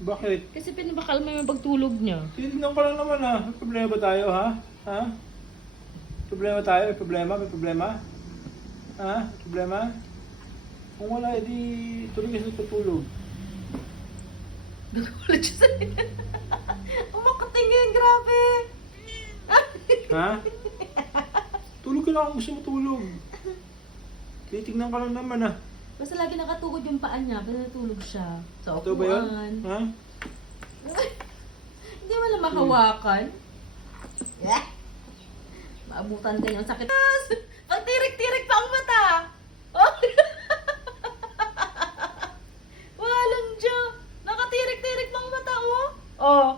Bakit? Kasi pinabakalma yung pagtulog niya. Titignan ko lang naman ah. May problema ba tayo ha? Ha? Problema tayo? May problema? May problema? Ha? May problema? Kung wala, edi tuloy ka sa tutulog. Nagulat siya sa'yo. Ang makatingin, grabe. Ha? Tulog ka lang kung gusto mo tulog. Titignan ka lang naman ah. Basta lagi nakatukod yung paa niya, kasi natulog siya. Sa Ito ba yun? upuan. Ha? Hindi mo lang makawakan. Yeah. Maabutan ka niya. Ang sakit. Pag tirik-tirik pa ang mata. Oh. Walang Diyo. Nakatirik-tirik pa ang mata, oh. Oh.